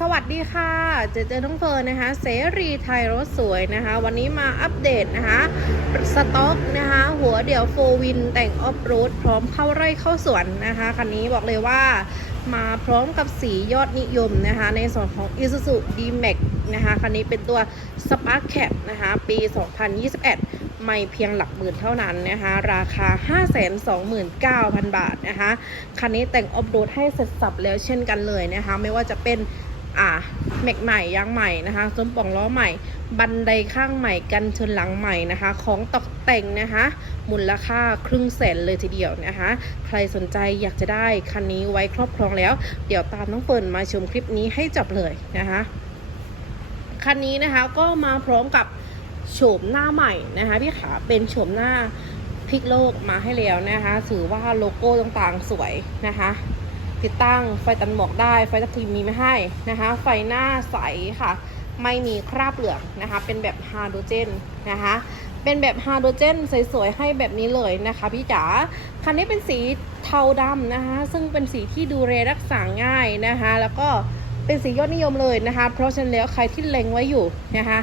สวัสดีค่ะ เจเจน้องเฟิร์นนะคะ เสรีไทยรถสวยนะคะ วันนี้มาอัปเดตนะคะ สต็อกนะคะ หัวเดี่ยวโฟวินแต่งออฟโรดพร้อมเข้าไร่เข้าสวนนะคะ คันนี้บอกเลยว่ามาพร้อมกับสียอดนิยมนะคะ ในส่วนของ Isuzu D-Max นะคะ คันนี้เป็นตัว Spark Cap นะคะ ปี 2021 ไม่เพียงหลักหมื่นเท่านั้นนะคะ ราคา 529,000 บาทนะคะ คันนี้แต่งออฟโรดให้เสร็จสับแล้วเช่นกันเลยนะคะ ไม่ว่าจะเป็นอ่าแม็กใหม่ยางใหม่นะคะซุ้มป่องล้อใหม่ บันไดข้างใหม่กันชนหลังใหม่นะคะ ของตกแต่งนะคะมูลค่าครึ่งแสนเลยทีเดียวนะคะ ใครสนใจอยากจะได้คันนี้ไว้ครอบครองแล้ว เดี๋ยวตามน้องเฟิร์นมาชมคลิปนี้ให้จบเลยนะคะคันนี้นะคะก็มาพร้อมกับ โฉมหน้าใหม่นะคะพี่ขาเป็นโฉมหน้าพลิกโลกมาให้แล้วนะคะถือว่าโลโก้ต่างๆสวยนะคะ ติดตั้งไฟตันหมอกได้ ไฟตัดทีมีไม่ให้นะคะ ไฟหน้าใสค่ะ ไม่มีคราบเหลืองนะคะ เป็นแบบฮาโดรเจนนะคะเป็นแบบฮาโดรเจนสวยๆ ให้แบบนี้เลยนะคะพี่จ๋า คันนี้เป็นสีเทาดำนะคะ ซึ่งเป็นสีที่ดูแลรักษาง่ายนะคะ แล้วก็เป็นสียอดนิยมเลยนะคะ เพราะฉะนั้นแล้วใครที่เล็งไว้อยู่นะคะ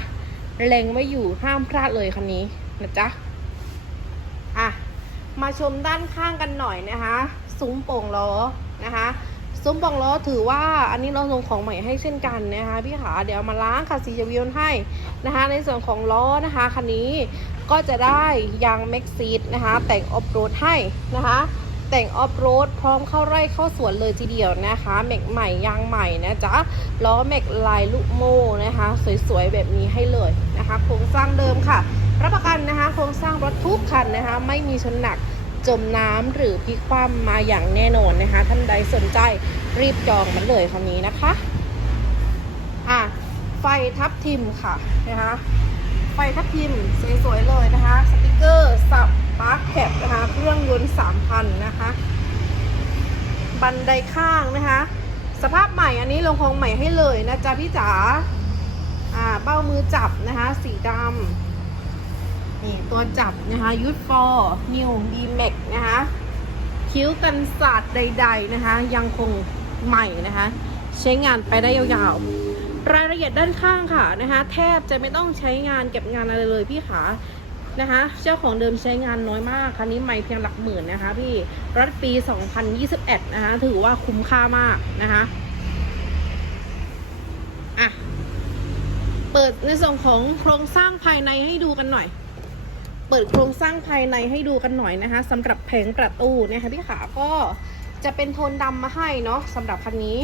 เล็งไว้อยู่ห้ามพลาดเลยคันนี้นะจ๊ะอะมาชมด้านข้างกันหน่อยนะคะ ซุ้มโป่งล้อนะคะซุ้มโป่งล้อถือว่าอันนี้เราลงของใหม่ให้เช่นกันนะคะพี่ขาเดี๋ยวมาล้างค่ะสีจะวิวให้นะคะ ในส่วนของล้อนะคะคันนี้ก็จะได้ยางแม็กซีดนะคะแต่งออฟโรดให้นะคะ แต่งออฟโรดพร้อมเข้าไร่เข้าสวนเลยทีเดียวนะคะแม็กใหม่ยางใหม่นะจ๊ะล้อแม็กลายลูกโม่นะคะ สวยๆแบบนี้ให้เลยนะคะโครงสร้างเดิมค่ะ รับประกันนะคะ โครงสร้างรถทุกคันนะคะ ไม่มีชนหนักจมน้ำหรือพลิกคว่ำมาอย่างแน่นอนนะคะ ท่านใดสนใจรีบจองมันเลยคันนี้นะคะอะไฟทับทิมค่ะนะคะไฟทับทิมสวยๆเลยนะคะ สติกเกอร์สับ ปาร์คแคปนะคะ เครื่องยนต์3,000 นะคะ บันไดข้างนะคะ สภาพใหม่อันนี้ลงของใหม่ให้เลยนะจ๊ะพี่จ๋า อ่าเบ้ามือจับนะคะ สีดำนี่ตัวจับนะคะยุทธฟอร์นิวบีแม็กนะคะ คิ้วกันศาสตร์ใด ๆนะคะ ยังคงใหม่นะคะ ใช้งานไปได้ยาวๆรายละเอียดด้านข้างค่ะนะคะ แทบจะไม่ต้องใช้งานเก็บงานอะไรเลยพี่ขา นะคะ เจ้าของเดิมใช้งานน้อยมาก คันนี้ไม่เพียงหลักหมื่นนะคะพี่รถปี 2021 นะคะ ถือว่าคุ้มค่ามากนะคะอะเปิดในส่วนของโครงสร้างภายในให้ดูกันหน่อย เปิดโครงสร้างภายในให้ดูกันหน่อยนะคะสำหรับแผงประตูนี่ยค่ะพี่ขาก็จะเป็นโทนดำมาให้เนาะสำหรับคันนี้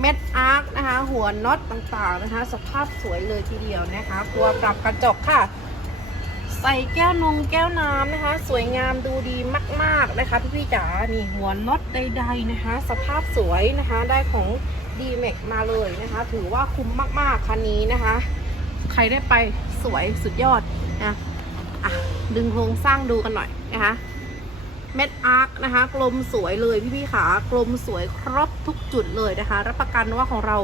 เม็ดอาร์คนะคะ หัวน็อตต่างๆนะคะ สภาพสวยเลยทีเดียวนะคะ ตัวปรับกระจกค่ะ ใส่แก้วนงแก้วน้ำนะคะ สวยงามดูดีมาก ๆนะคะพี่พี่ๆจ๋านี่หัวน็อตใด ๆนะคะ สภาพสวยนะคะได้ของ d m a x มาเลยนะคะ ถือว่าคุ้มมากๆคันนี้นะคะ ใครได้ไปสวยสุดยอดนะอะดึงโครงสร้างดูกันหน่อยนะคะเม็ดอาร์คนะคะ กลมสวยเลยพี่พี่ๆขากลมสวยครบทุกจุดเลยนะคะ รับประกันว่าของเรา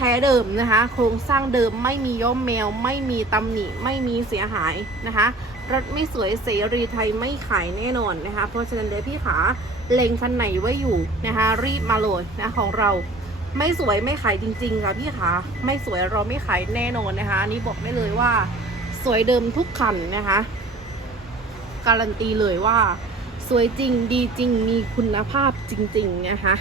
แท้เดิมนะคะ โครงสร้างเดิมไม่มีย่อมแมว ไม่มีตำหนิ ไม่มีเสียหายนะคะ รถไม่สวยเสรีไทยไม่ขายแน่นอนนะคะ เพราะฉะนั้นเดี๋ยวพี่ขาเล็งคันไหนไว้อยู่นะคะ รีบมาเลยนะของเราไม่สวยไม่ขายจริงๆค่ะพี่ขาไม่สวยเราไม่ขายแน่นอนนะคะอันนี้บอกได้เลยว่า สวยเดิมทุกคันนะคะ การันตีเลยว่า สวยจริงดีจริงมีคุณภาพจริง ๆ นะคะ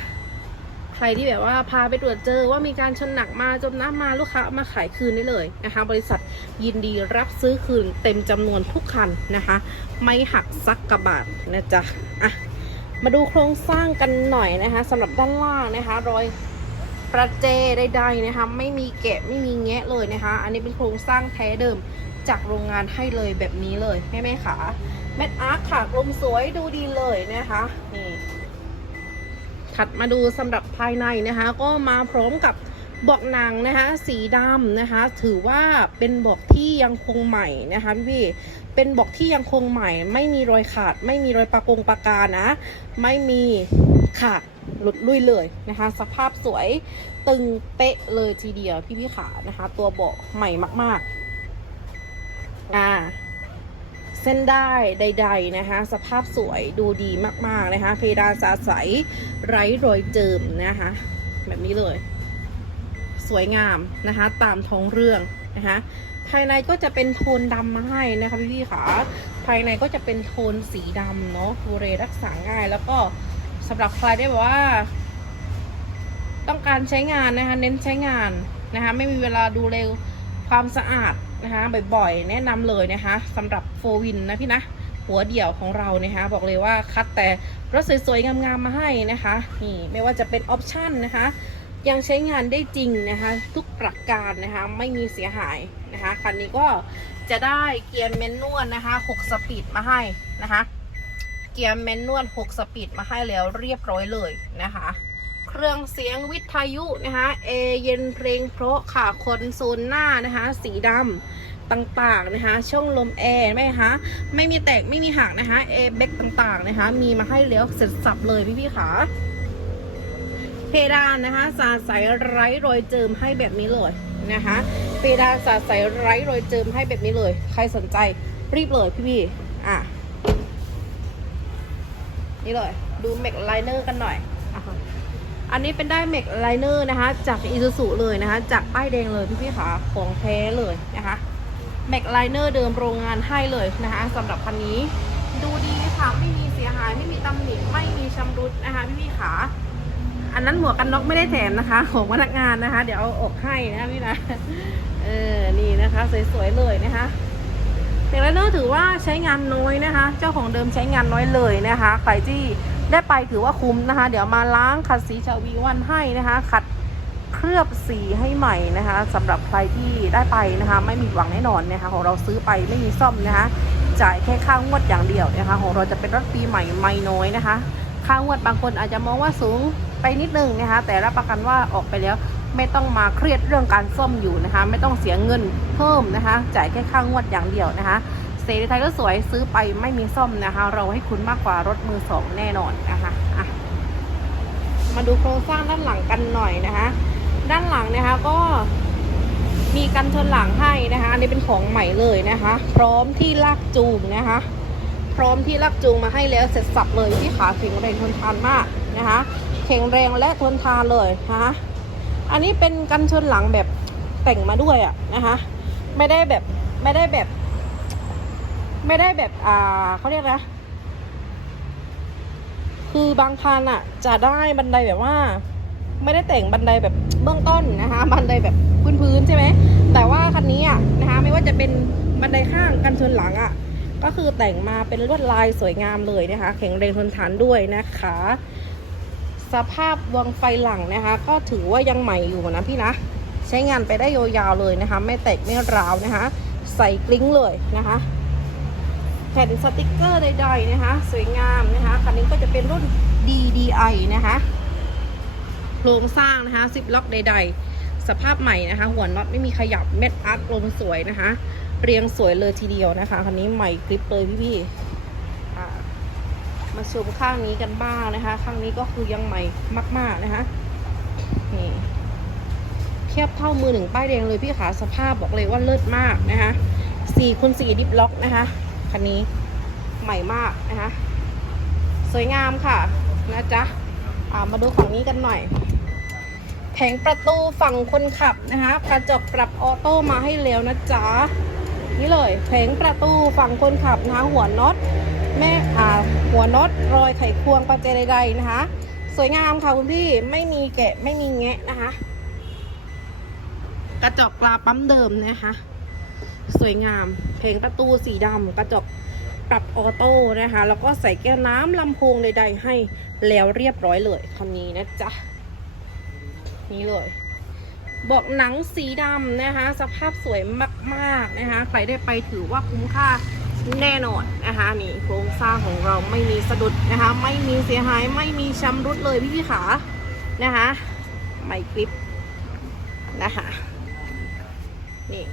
ใครที่แบบว่าพาไปตรวจเจอว่ามีการชนหนักมาจมน้ำมาลูกค้ามาขายคืนได้เลยนะคะ บริษัทยินดีรับซื้อคืนเต็มจำนวนทุกคันนะคะ ไม่หักซักกระบาทนะจ๊ะอะมาดูโครงสร้างกันหน่อยนะคะสำหรับด้านล่างนะคะ รอยประเจใดๆนะคะ ไม่มีแกะไม่มีแงะเลยนะคะ อันนี้เป็นโครงสร้างแท้เดิมจากโรงงานให้เลยแบบนี้เลยแม่แม่ขาแมทอาร์คค่ะกลมสวยดูดีเลยนะคะนี่ ถัดมาดูสำหรับภายในนะคะ ก็มาพร้อมกับเบาะหนังนะคะสีดำนะคะ ถือว่าเป็นเบาะที่ยังคงใหม่นะคะพี่เป็นเบาะที่ยังคงใหม่ ไม่มีรอยขาด ไม่มีรอยปะกงปะกานะ ไม่มีขาดหลุดลุยเลยนะคะ สภาพสวยตึงเป๊ะเลยทีเดียวพี่พี่ขานะคะ ตัวเบาะใหม่มาก ๆ อ่า ส้นได้ใด ๆนะคะ สภาพสวยดูดีมากๆนะคะ เพดานสาใสไร้รอยเจิมนะคะ แบบนี้เลย สวยงามนะคะ ตามท้องเรื่องนะคะภายในก็จะเป็นโทนดำมาให้นะคะพี่ๆค่ะภายในก็จะเป็นโทนสีดำเนาะฟูเรรักษาง่าย แล้วก็สำหรับใครได้แบบว่า ต้องการใช้งานนะคะ เน้นใช้งานนะคะ ไม่มีเวลาดูแลความสะอาด นะคะบ่อยๆ แนะนำเลยนะคะสำหรับโฟวินนะพี่นะหัวเดี่ยวของเรานะคะบอกเลยว่าคัดแต่รถสวยๆ งามๆ มาให้นะคะนี่ไม่ว่าจะเป็นออปชั่นนะคะ ยังใช้งานได้จริงนะคะ ทุกประการนะคะไม่มีเสียหายนะคะคันนี้ก็จะได้เกียร์แมนนวลนะคะ 6 สปีดมาให้นะคะ เกียร์แมนนวล 6 สปีดมาให้แล้วเรียบร้อยเลยนะคะ เครื่องเสียงวิทยุนะคะเอเย็นเพลงเพราะค่ะคอนโซลหน้านะคะ สีดำต่างๆนะคะ ช่องลมแอร์ไหมคะไม่มีแตกไม่มีหักนะคะเอเบกต่างๆนะคะ มีมาให้แล้วเสร็จสับเลยพี่ๆค่ะเพดานนะคะ สาใสไร้รอยเจิมให้แบบนี้เลยนะคะเพดานสาใสไร้รอยเจิมให้แบบนี้เลย ใครสนใจรีบเลยพี่ๆอะนี่เลย ดูเมกไลเนอร์กันหน่อย อันนี้เป็นได้เมกไลเนอร์นะคะ จากอีซูซูเลยนะคะ จากป้ายแดงเลยพี่ๆค่ะของแท้เลยนะคะเมกไลเนอร์เดิมโรงงานให้เลยนะคะสำหรับคันนี้ ดูดีค่ะไม่มีเสียหายไม่มีตำหนิไม่มีชำรุดนะคะพี่ๆค่ะอันนั้นหมวกกันน็อกไม่ได้แถมนะคะ ของพนักงานนะคะ เดี๋ยวเอาออกให้นะพี่นะเออนี่นะคะสวยๆเลยนะคะเด็กไลเนอร์ถือว่าใช้งานน้อยนะคะ เจ้าของเดิมใช้งานน้อยเลยนะคะใครที่ ได้ไปถือว่าคุ้มนะคะ เดี๋ยวมาล้างขัดสีชาวีวันให้นะคะ ขัดเคลือบสีให้ใหม่นะคะสำหรับใครที่ได้ไปนะคะ ไม่มีหวังแน่นอนนะคะ ของเราซื้อไปไม่มีซ่อมนะคะ จ่ายแค่ค่างวดอย่างเดียวนะคะ ของเราจะเป็นรถปีใหม่ไม่น้อยนะคะ ค่างวดบางคนอาจจะมองว่าสูงไปนิดนึงนะคะ แต่รับประกันว่าออกไปแล้วไม่ต้องมาเครียดเรื่องการซ่อมอยู่นะคะ ไม่ต้องเสียเงินเพิ่มนะคะ จ่ายแค่ค่างวดอย่างเดียวนะคะ เซรีไทยก็สวยซื้อไปไม่มีซ่อมนะคะ เราให้คุณมากกว่ารถมือสองแน่นอนนะคะอะมาดูโครงสร้างด้านหลังกันหน่อยนะคะ ด้านหลังนะคะก็มีกันชนหลังให้นะคะอันนี้เป็นของใหม่เลยนะคะ พร้อมที่ลากจูงนะคะ พร้อมที่ลากจูงมาให้แล้วเสร็จสับเลยที่ขาแข็งแรงทนทานมากนะคะแข็งแรงและทนทานเลยนะคะอันนี้เป็นกันชนหลังแบบแต่งมาด้วยอะนะคะ ไม่ได้แบบไม่ได้แบบ ไม่ได้แบบอ่าเขาเรียกนะคือบางคันอะจะได้บันไดแบบว่า ไม่ได้แต่งบันไดแบบเบื้องต้นนะคะ บันไดแบบพื้นๆใช่ไหมแต่ว่าคันนี้อะนะคะ ไม่ว่าจะเป็นบันไดข้างกันชนหลังอะก็คือแต่งมาเป็นลวดลายสวยงามเลยนะคะ แข็งแรงทนทานด้วยนะคะ สภาพวงไฟหลังนะคะ ก็ถือว่ายังใหม่อยู่นะพี่นะ ใช้งานไปได้ยาวๆเลยนะคะ ไม่แตกไม่ร้าวนะคะ ใส่กลิ้งเลยนะคะ ผ่นสติกเกอร์ใดๆนะคะ สวยงามนะคะคันนี้ก็จะเป็นรุ่น DDI นะคะโครงสร้างนะคะซิปล็อกใด ๆ สภาพใหม่นะคะ หัวน็อตไม่มีขยับเม็ดอาร์ตลงสวยนะคะ เรียงสวยเลยทีเดียวนะคะคันนี้ใหม่คลิปเลยพี่ๆมาชมข้างนี้กันบ้างนะคะ ข้างนี้ก็คือยังใหม่มาก ๆนะคะนี่เทียบเท่ามือหนึ่งป้ายแดงเลยพี่ขาสภาพบอกเลยว่าเลิศมากนะคะสี่คูณสี่ดิฟล็อกนะคะ คันนี้ใหม่มากนะคะสวยงามค่ะนะจ๊ะามาดูฝั่งนี้กันหน่อย แผงประตูฝั่งคนขับนะคะกระจกปรับออโต้มาให้แล้วนะจ๊ะนี่เลยแผงประตูฝั่งคนขับนะคะหัวน็อตแม่อ่าหัวน็อตรอยไขควงประแจใดๆนะคะ สวยงามค่ะคุณพี่ไม่มีแกะไม่มีแงะนะคะ กระจกปลาปั๊มเดิมนะคะ สวยงาม แผงประตูสีดำกระจกปรับออโต้นะคะ แล้วก็ใส่แก้วน้ำลำโพงใดๆให้แล้วเรียบร้อยเลยคันนี้นะจ๊ะ นี่เลยบอกหนังสีดำนะคะ สภาพสวยมากๆนะคะ ใครได้ไปถือว่าคุ้มค่าแน่นอนนะคะนี่โครงสร้างของเราไม่มีสะดุดนะคะ ไม่มีเสียหายไม่มีชำรุดเลยพี่พี่ขานะคะไม่คลิปนะคะนี่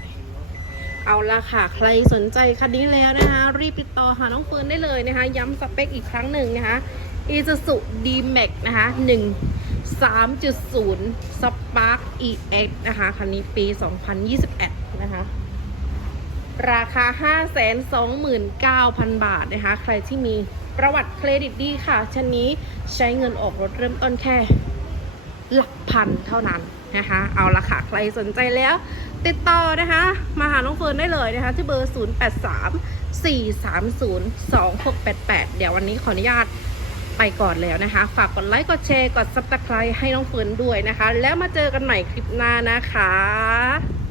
เอาละค่ะ ใครสนใจคันนี้แล้วนะคะ รีบติดต่อหาน้องเฟิร์นได้เลยนะคะ ย้ำสเปคอีกครั้งหนึ่งนะคะ Isuzu D-Max นะคะ1 3.0 Spark EX นะคะ คันนี้ปี2021นะคะ ราคา529,000บาทนะคะ ใครที่มีประวัติเครดิตดีค่ะ ชั้นนี้ใช้เงินออกรถเริ่มต้นแค่ หลักพันเท่านั้น นะคะ เอาละค่ะ ใครสนใจแล้ว ติดต่อนะคะ มาหาน้องเฟิร์นได้เลยนะคะ ที่เบอร์ 0834302688 เดี๋ยววันนี้ขออนุญาตไปก่อนแล้วนะคะ ฝากกดไลค์ กดแชร์ กดซับสไครต์ให้น้องเฟิร์นด้วยนะคะ แล้วมาเจอกันใหม่คลิปหน้านะคะ